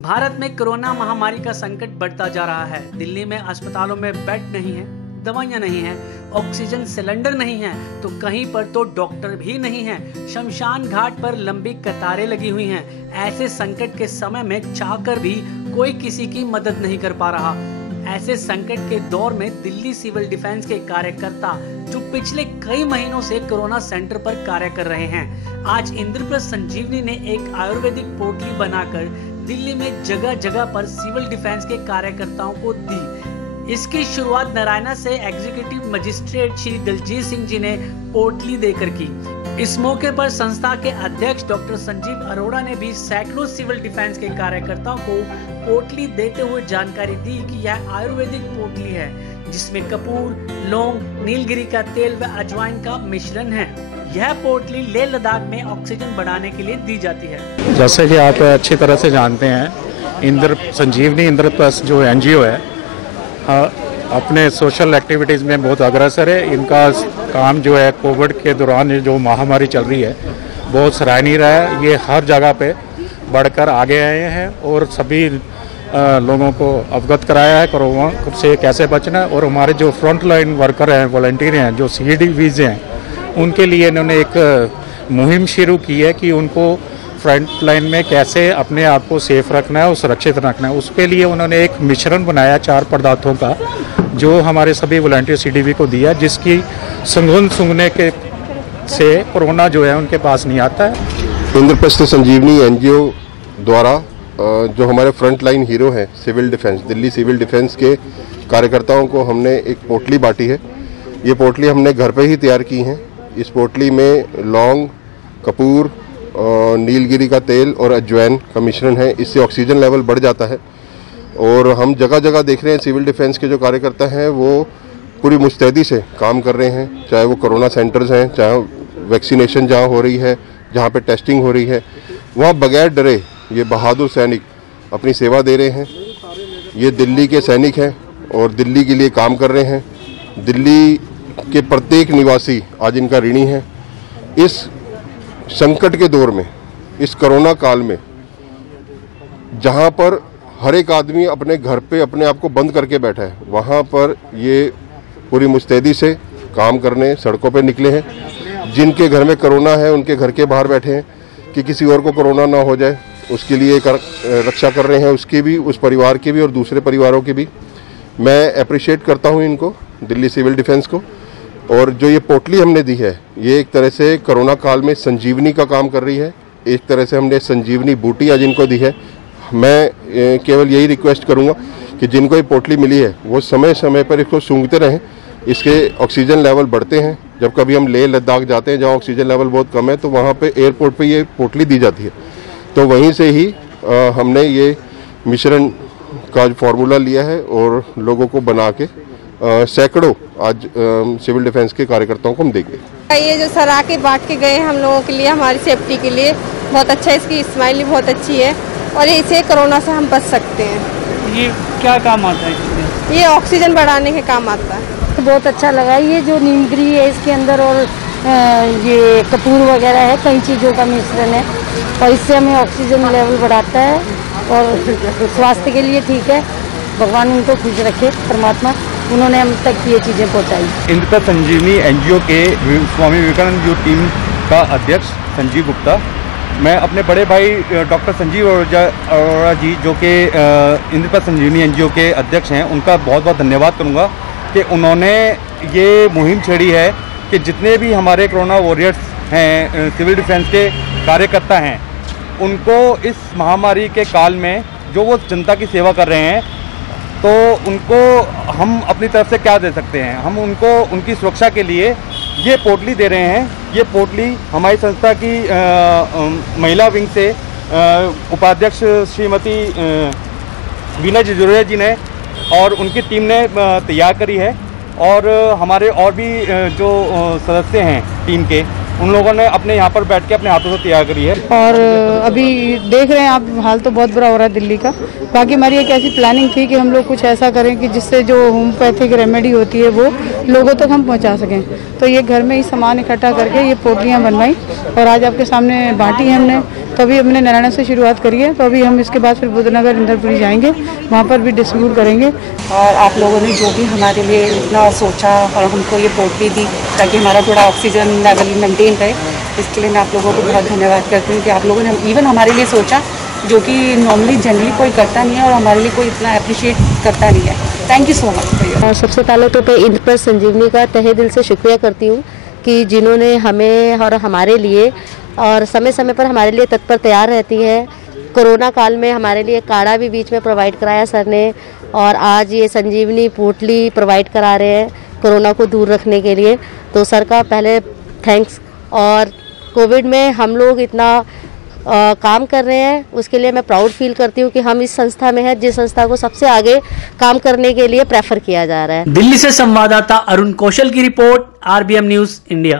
भारत में कोरोना महामारी का संकट बढ़ता जा रहा है। दिल्ली में अस्पतालों में बेड नहीं है, दवाइयां नहीं है, ऑक्सीजन सिलेंडर नहीं है, तो कहीं पर तो डॉक्टर भी नहीं है। शमशान घाट पर लंबी कतारें लगी हुई हैं। ऐसे संकट के समय में चाहकर भी कोई किसी की मदद नहीं कर पा रहा। ऐसे संकट के दौर में दिल्ली सिविल डिफेंस के कार्यकर्ता जो पिछले कई महीनों से कोरोना सेंटर पर कार्य कर रहे हैं, आज इंद्रप्रस्थ संजीवनी ने एक आयुर्वेदिक पोटली बनाकर दिल्ली में जगह जगह पर सिविल डिफेंस के कार्यकर्ताओं को दी। इसकी शुरुआत नारायणा से एग्जीक्यूटिव मजिस्ट्रेट श्री दलजीत सिंह जी ने पोटली देकर की। इस मौके पर संस्था के अध्यक्ष डॉक्टर संजीव अरोड़ा ने भी सैकड़ों सिविल डिफेंस के कार्यकर्ताओं को पोटली देते हुए जानकारी दी कि यह आयुर्वेदिक पोटली है, जिसमें कपूर, लौंग, नीलगिरी का तेल व अजवाइन का मिश्रण है। यह पोटली लेह लद्दाख में ऑक्सीजन बढ़ाने के लिए दी जाती है। जैसे कि आप अच्छी तरह से जानते हैं, संजीवनी इंद्रप्रस्थ जो एनजीओ है, अपने सोशल एक्टिविटीज़ में बहुत अग्रसर है। इनका काम जो है कोविड के दौरान जो महामारी चल रही है बहुत सराहनीय रहा है। ये हर जगह पे बढ़कर आगे आए हैं और सभी लोगों को अवगत कराया है कोरोना से कैसे बचना है। और हमारे जो फ्रंट लाइन वर्कर हैं, वॉलंटियर हैं, जो CDVs हैं, उनके लिए इन्होंने एक मुहिम शुरू की है कि उनको फ्रंट लाइन में कैसे अपने आप को सेफ रखना है और सुरक्षित रखना है। उसके लिए उन्होंने एक मिश्रण बनाया 4 पदार्थों का, जो हमारे सभी वॉलंटियर CDV को दिया, जिसकी सुगंध सूंघने के से कोरोना जो है उनके पास नहीं आता है। इंद्रप्रस्थ संजीवनी NGO द्वारा जो हमारे फ्रंट लाइन हीरो हैं civil defence, Delhi civil defence के कार्यकर्ताओं को हमने एक पोटली बांटी है। ये पोटली हमने घर पे ही तैयार की है। इस पोटली में लौंग, कपूर, नीलगिरी का तेल और अजवाइन का मिश्रण है। इससे ऑक्सीजन लेवल बढ़ जाता है। और हम जगह जगह देख रहे हैं सिविल डिफेंस के जो कार्यकर्ता हैं वो पूरी मुस्तैदी से काम कर रहे हैं, चाहे वो कोरोना सेंटर्स हैं, चाहे वैक्सीनेशन जहाँ हो रही है, जहाँ पे टेस्टिंग हो रही है, वहाँ बगैर डरे ये बहादुर सैनिक अपनी सेवा दे रहे हैं। ये दिल्ली के सैनिक हैं और दिल्ली के लिए काम कर रहे हैं। दिल्ली के प्रत्येक निवासी आज इनका ऋणी है। इस संकट के दौर में, इस कोरोना काल में, जहां पर हर एक आदमी अपने घर पे अपने आप को बंद करके बैठा है, वहां पर ये पूरी मुस्तैदी से काम करने सड़कों पे निकले हैं। जिनके घर में कोरोना है उनके घर के बाहर बैठे हैं कि किसी और को कोरोना ना हो जाए, उसके लिए रक्षा कर रहे हैं, उसकी भी, उस परिवार की भी और दूसरे परिवारों की भी। मैं अप्रिशिएट करता हूँ इनको, दिल्ली सिविल डिफेंस को। और जो ये पोटली हमने दी है, ये एक तरह से कोरोना काल में संजीवनी का काम कर रही है। एक तरह से हमने संजीवनी बूटी आज इनको दी है। मैं केवल यही रिक्वेस्ट करूंगा कि जिनको ये पोटली मिली है वो समय समय पर इसको सूंघते रहें। इसके ऑक्सीजन लेवल बढ़ते हैं। जब कभी हम लेह लद्दाख जाते हैं जहाँ ऑक्सीजन लेवल बहुत कम है, तो वहाँ पे एयरपोर्ट पे ये पोटली दी जाती है। तो वहीं से ही हमने ये मिश्रण का फॉर्मूला लिया है और लोगों को बना के सैकड़ों आज सिविल डिफेंस के कार्यकर्ताओं को हम देंगे। ये जो सरा के बांट के गए हम लोगों के लिए, हमारी सेफ्टी के लिए बहुत अच्छा है। इसकी स्माइल भी बहुत अच्छी है और इसे कोरोना से हम बच सकते हैं। ये क्या काम आता है? ये ऑक्सीजन बढ़ाने के काम आता है। तो बहुत अच्छा लगा। ये जो नीलगिरी है इसके अंदर और ये कपूर वगैरह है, कई चीज़ों का मिश्रण है और इससे हमें ऑक्सीजन लेवल बढ़ाता है और स्वास्थ्य के लिए ठीक है। भगवान उनको खुश रखे, परमात्मा, उन्होंने हम तक ये चीज़ें पहुँचाई। इंद्रप्रस्थ संजीवनी NGO के स्वामी विवेकानंद जो टीम का अध्यक्ष संजीव गुप्ता, मैं अपने बड़े भाई डॉक्टर संजीव अरोड़ा जी जो कि इंद्रप्रस्थ संजीवनी NGO के अध्यक्ष हैं, उनका बहुत बहुत धन्यवाद करूंगा कि उन्होंने ये मुहिम छेड़ी है कि जितने भी हमारे कोरोना वॉरियर्स हैं, सिविल डिफेंस के कार्यकर्ता हैं, उनको इस महामारी के काल में जो वो जनता की सेवा कर रहे हैं, तो उनको हम अपनी तरफ से क्या दे सकते हैं। हम उनको उनकी सुरक्षा के लिए ये पोटली दे रहे हैं। ये पोटली हमारी संस्था की महिला विंग से उपाध्यक्ष श्रीमती वीना जिजुरिया जी ने और उनकी टीम ने तैयार करी है। और हमारे और भी जो सदस्य हैं टीम के, उन लोगों ने अपने यहाँ पर बैठ के अपने हाथों से तैयार करी है। और अभी देख रहे हैं आप, हाल तो बहुत बुरा हो रहा है दिल्ली का। बाकी हमारी एक ऐसी प्लानिंग थी कि हम लोग कुछ ऐसा करें कि जिससे जो होम्योपैथिक रेमेडी होती है वो लोगों तक हम पहुँचा सकें। तो ये घर में ही सामान इकट्ठा करके ये पोटलियाँ बनवाई और आज आपके सामने बांटी है हमने। तो अभी हमने नारायण से शुरुआत करी है, तो अभी हम इसके बाद फिर बुद्धनगर इंद्रपुरी जाएंगे, वहाँ पर भी डिस्ट्रीब्यूट करेंगे। और आप लोगों ने जो भी हमारे लिए इतना सोचा और हमको ये पोटली दी ताकि हमारा थोड़ा ऑक्सीजन लेवल मेंटेन रहे, इसके लिए मैं आप लोगों को बहुत धन्यवाद करती हूँ कि आप लोगों ने इवन हमारे लिए सोचा, जो कि नॉर्मली जनरली कोई करता नहीं है और हमारे लिए कोई इतना अप्रिशिएट करता नहीं है। Thank you so much. सबसे पहले तो मैं इंद्रप्रस्थ संजीवनी का तहे दिल से शुक्रिया करती हूँ कि जिन्होंने हमें और हमारे लिए और समय समय पर हमारे लिए तत्पर तैयार रहती है। कोरोना काल में हमारे लिए काढ़ा भी बीच में प्रोवाइड कराया सर ने, और आज ये संजीवनी पोटली प्रोवाइड करा रहे हैं कोरोना को दूर रखने के लिए, तो सर का पहले थैंक्स। और कोविड में हम लोग इतना काम कर रहे हैं, उसके लिए मैं प्राउड फील करती हूँ कि हम इस संस्था में हैं जिस संस्था को सबसे आगे काम करने के लिए प्रेफर किया जा रहा है। दिल्ली से संवाददाता अरुण कौशल की रिपोर्ट, RBM न्यूज़ इंडिया।